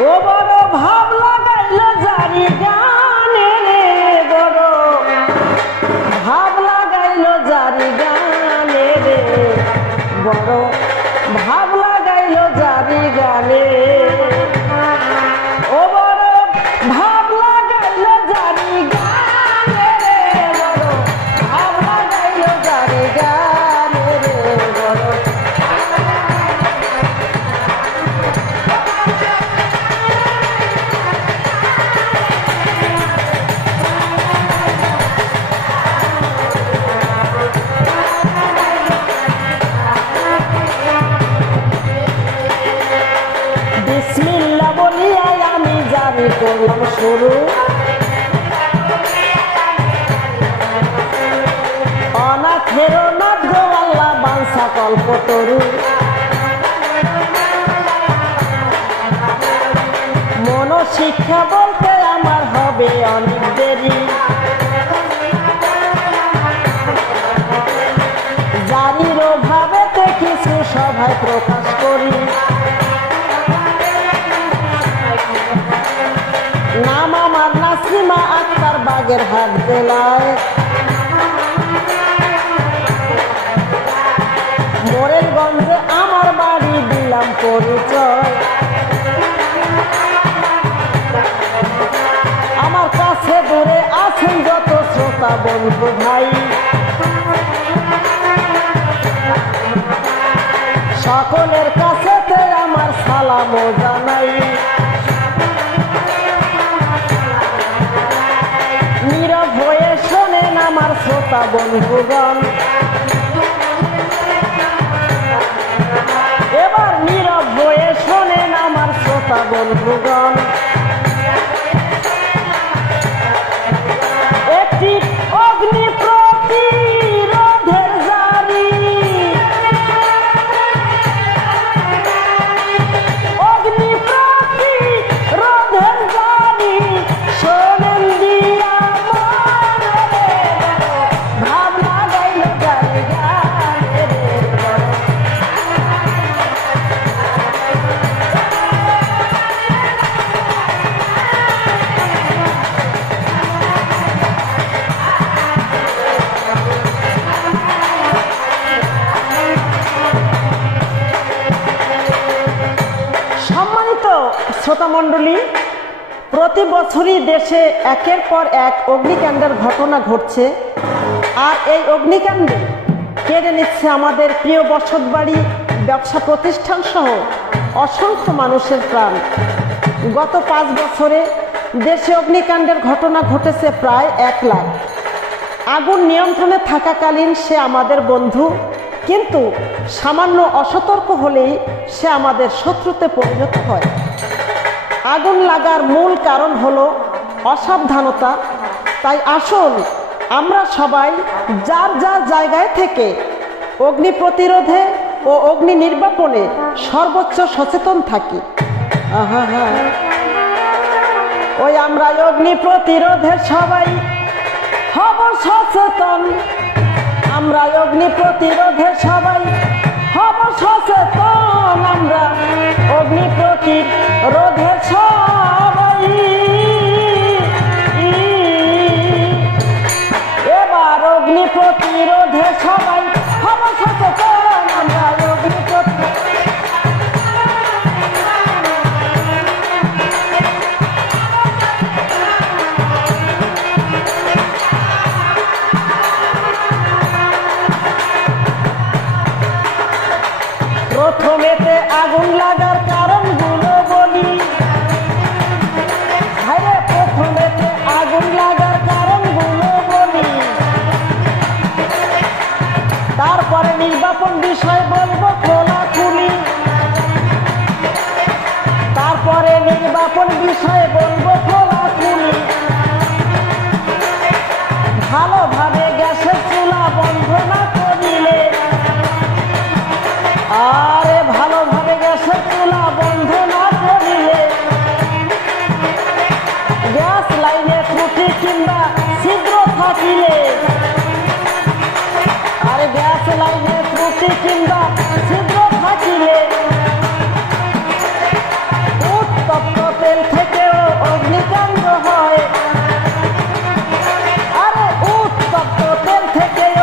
ও বড় ভাব লাগাইল জারি বিসমিল্লা বলিয়াই আমি জানি করলাম শুরু অনাথের নাথ গো আল্লাহ বাংসা কল্প তরু। মন শিক্ষা বলতে আমার হবে অনেক দেরি। জানির ভাবেতে কিছু সভায় প্রকাশ আক্তার বাগের হাট জেলায় মোরেলগঞ্জে আমার বাড়ি দিলাম পরিচয়। আমার কাছে দূরে আছেন যত শ্রোতা বন্ধু ভাই। সকলের আমার শ্রোতা বন্ধুগণ এবার নীরব বয়ে শোনেন আমার শ্রোতা বন্ধুগণ শ্রোতামণ্ডলী প্রতি বছরই দেশে একের পর এক অগ্নিকাণ্ডের ঘটনা ঘটছে। আর এই অগ্নিকাণ্ডে কেড়ে নিচ্ছে আমাদের প্রিয় বসতবাড়ি ব্যবসা প্রতিষ্ঠান সহ অসংখ্য মানুষের প্রাণ। গত পাঁচ বছরে দেশে অগ্নিকাণ্ডের ঘটনা ঘটেছে প্রায় এক লাখ। আগুন নিয়ন্ত্রণে থাকাকালীন সে আমাদের বন্ধু, কিন্তু সামান্য অসতর্ক হলেই সে আমাদের শত্রুতে পরিণত হয়। আগুন লাগার মূল কারণ হলো অসাবধানতা। তাই আসুন আমরা সবাই যার যার জায়গায় থেকে অগ্নি প্রতিরোধে ও অগ্নি নির্বাপনে সর্বোচ্চ সচেতন থাকি। ওই আমরা অগ্নি প্রতিরোধে সবাই হব সচেতন। আমরা অগ্নি প্রতিরোধে সবাই হব সচেতন। কিংবা তেল থেকেও হয় আরে তেল থেকেও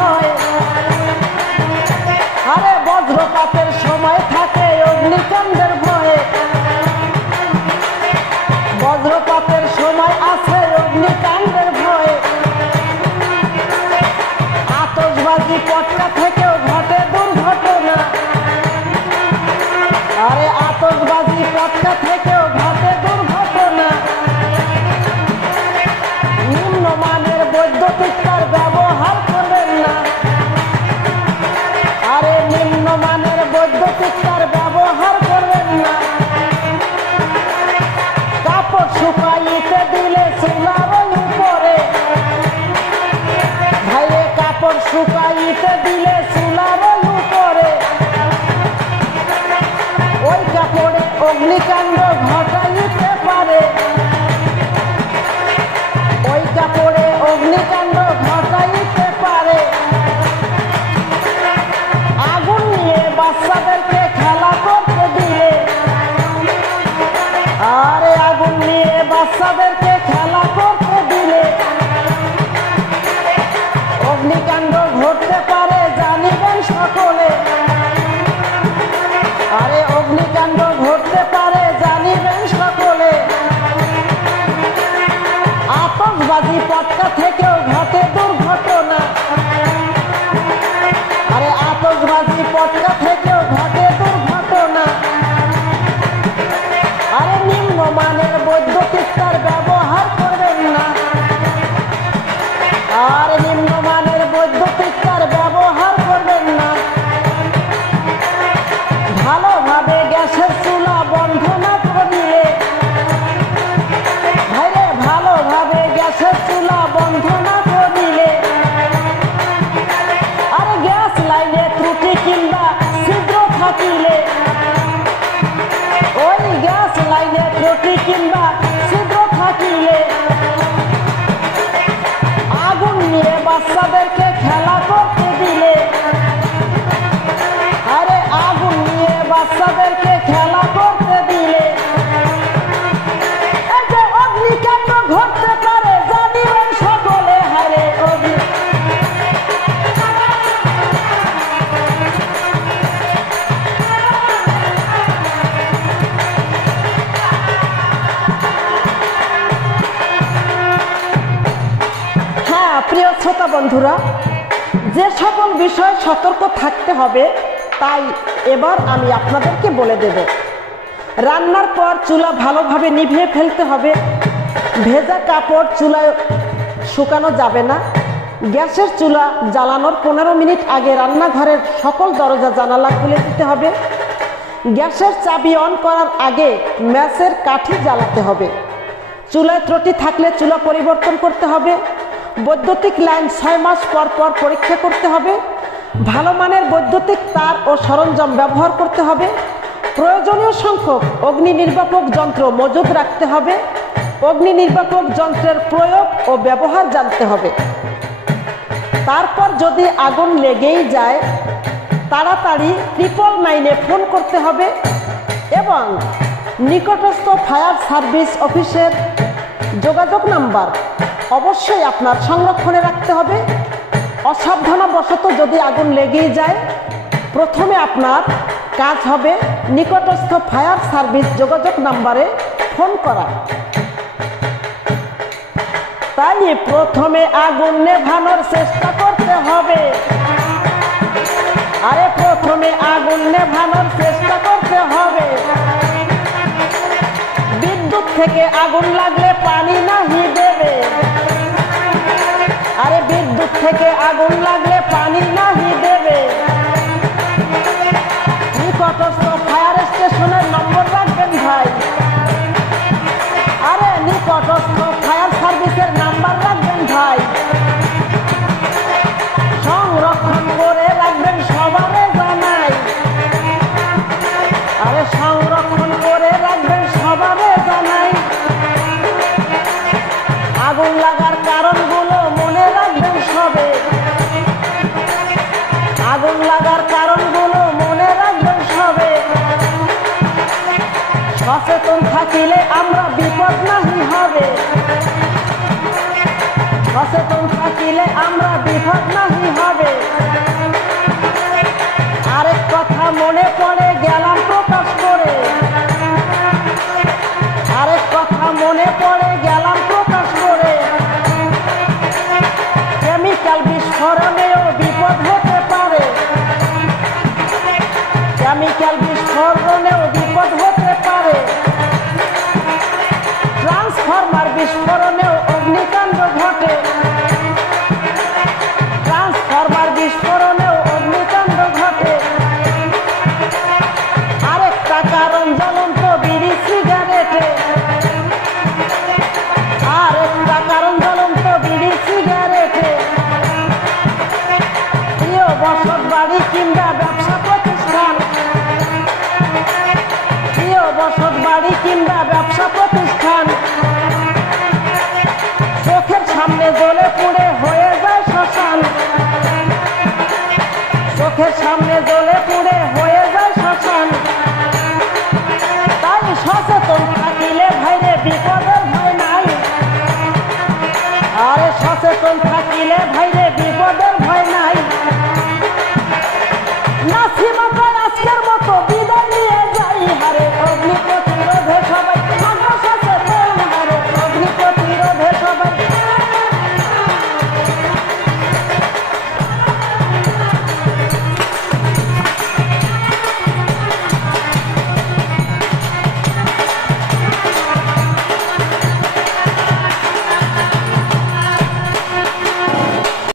হয় আরে বজ্রপাতের সময় থাকে অগ্নিকাণ্ড। মানের বৈদ্যুতিক ব্যবহার করবেন না। আরে ব্যবহার করবেন না। কাপড় শুকাইতে দিলে শিলার উপরে কাপড় শুকাইতে দিলে উপরে ওই কাপড়ে অগ্নিকাণ্ড আরে শ্রোতা বন্ধুরা, যে সকল বিষয়ে সতর্ক থাকতে হবে, তাই এবার আমি আপনাদেরকে বলে দেব। রান্নার পর চুলা ভালোভাবে নিভিয়ে ফেলতে হবে। ভেজা কাপড় চুলায় শুকানো যাবে না। গ্যাসের চুলা জ্বালানোর পনেরো মিনিট আগে রান্নাঘরের সকল দরজা জানালা খুলে দিতে হবে। গ্যাসের চাবি অন করার আগে ম্যাচের কাঠি জ্বালাতে হবে। চুলায় ত্রুটি থাকলে চুলা পরিবর্তন করতে হবে। বৈদ্যুতিক লাইন ছয় মাস পর পর পরীক্ষা করতে হবে। ভালো মানের বৈদ্যুতিক তার ও সরঞ্জাম ব্যবহার করতে হবে। প্রয়োজনীয় সংখ্যক অগ্নি নির্বাপক যন্ত্র মজুদ রাখতে হবে। অগ্নি নির্বাপক যন্ত্রের প্রয়োগ ও ব্যবহার জানতে হবে। তারপর যদি আগুন লেগেই যায়, তাড়াতাড়ি ট্রিপল নাইনে ফোন করতে হবে এবং নিকটস্থ ফায়ার সার্ভিস অফিসের যোগাযোগ নাম্বার অবশ্যই আপনার সংরক্ষণে রাখতে হবে। অসাবধানবশত যদি আগুন লেগেই যায়, প্রথমে আপনার কাজ হবে নিকটস্থ ফায়ার সার্ভিস যোগাযোগ নাম্বারে ফোন করা। তাই প্রথমে আগুন নেভানোর চেষ্টা করতে হবে। আরে প্রথমে আগুন নেভানোর চেষ্টা করতে হবে। বিদ্যুৎ থেকে আগুন লাগলে পানি নাহি দেবে। বিদ্যুৎ থেকে আগুন লাগলে পানি নাহি দেবে। নিকটস্থ ফায়ার স্টেশনের নম্বর থাকিলে আমরা বিপদ নাহি হবে। সচেতন থাকিলে আমরা বিপদ নাহি mulher